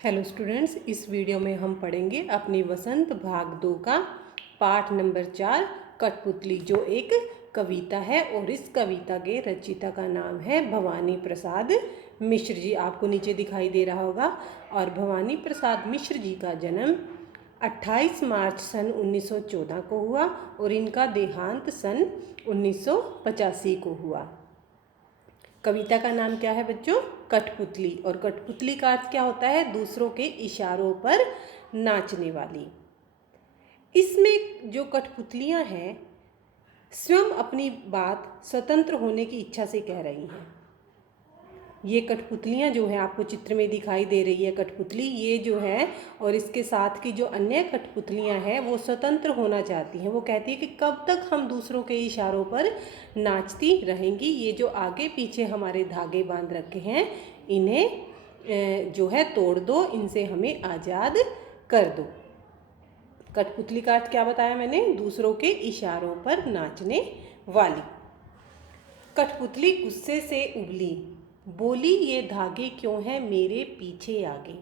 Hello students, इस video में हम पढ़ेंगे अपनी वसंत भाग 2 का पाठ नंबर 4 कठपुतली, जो एक कविता है और इस कविता के रचयिता का नाम है भवानी प्रसाद मिश्र जी। आपको नीचे दिखाई दे रहा होगा। और भवानी प्रसाद मिश्र जी का जन्म 28 मार्च सन 1914 को हुआ और इनका देहांत सन 1985 को हुआ। कविता का नाम क्या है बच्चों? कठपुतली। और कठपुतली का अर्थ क्या होता है? दूसरों के इशारों पर नाचने वाली। इसमें जो कठपुतलियां हैं स्वयं अपनी बात स्वतंत्र होने की इच्छा से कह रही हैं। ये कठपुतलियां जो है आपको चित्र में दिखाई दे रही है कठपुतली, ये जो है और इसके साथ की जो अन्य कठपुतलियां हैं वो स्वतंत्र होना चाहती हैं। वो कहती है कि कब तक हम दूसरों के इशारों पर नाचती रहेंगी। ये जो आगे पीछे हमारे धागे बांध रखे हैं इन्हें जो है तोड़ दो, इनसे हमें आज़ाद कर दो। कठपुतली का अर्थ क्या बताया मैंने? दूसरों के इशारों पर नाचने वाली। कठपुतली गुस्से से उबली, बोली ये धागे क्यों हैं मेरे पीछे आगे,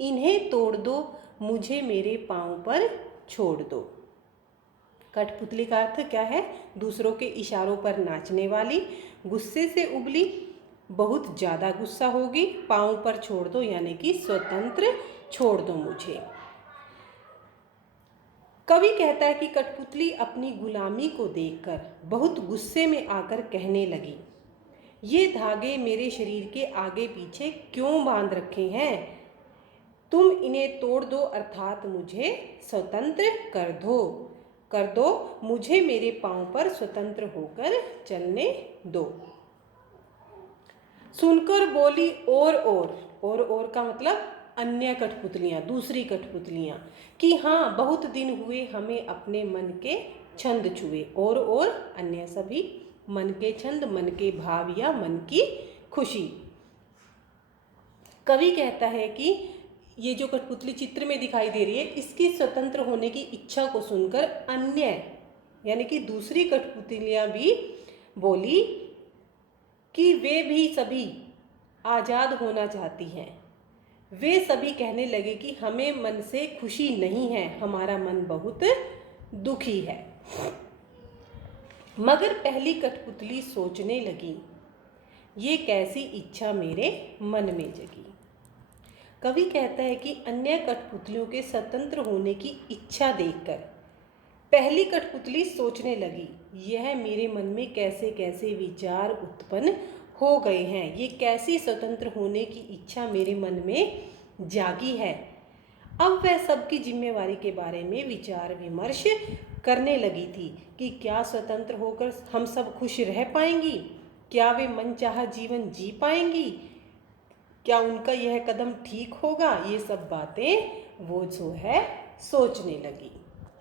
इन्हें तोड़ दो, मुझे मेरे पाँव पर छोड़ दो। कठपुतली का अर्थ क्या है? दूसरों के इशारों पर नाचने वाली, गुस्से से उबली, बहुत ज़्यादा गुस्सा होगी, पाँव पर छोड़ दो यानी कि स्वतंत्र छोड़ दो मुझे। कवि कहता है कि कठपुतली अपनी गुलामी को देखकर बहुत गुस्से में आकर कहने लगी, ये धागे मेरे शरीर के आगे पीछे क्यों बांध रखे हैं? तुम इन्हें तोड़ दो, अर्थात मुझे स्वतंत्र कर दो, मुझे मेरे पाँव पर स्वतंत्र होकर चलने दो। सुनकर बोली और का मतलब अन्य कठपुतलियाँ, दूसरी कठपुतलियाँ, कि हाँ बहुत दिन हुए हमें अपने मन के छंद छुए। और अन्य सभी मन के छंद, मन के भाव या मन की खुशी। कवि कहता है कि ये जो कठपुतली चित्र में दिखाई दे रही है, इसकी स्वतंत्र होने की इच्छा को सुनकर अन्य यानी कि दूसरी कठपुतलियाँ भी बोली कि वे भी सभी आज़ाद होना चाहती हैं। वे सभी कहने लगे कि हमें मन से खुशी नहीं है, हमारा मन बहुत दुखी है। मगर पहली कठपुतली सोचने लगी, ये कैसी इच्छा मेरे मन में जगी। कवि कहता है कि अन्य कठपुतलियों के स्वतंत्र होने की इच्छा देखकर पहली कठपुतली सोचने लगी, यह मेरे मन में कैसे कैसे विचार उत्पन्न हो गए हैं, ये कैसी स्वतंत्र होने की इच्छा मेरे मन में जागी है। अब वह सबकी जिम्मेवारी के बारे में विचार विमर्श करने लगी थी कि क्या स्वतंत्र होकर हम सब खुश रह पाएंगी, क्या वे मनचाहा जीवन जी पाएंगी, क्या उनका यह कदम ठीक होगा। ये सब बातें वो जो है सोचने लगी।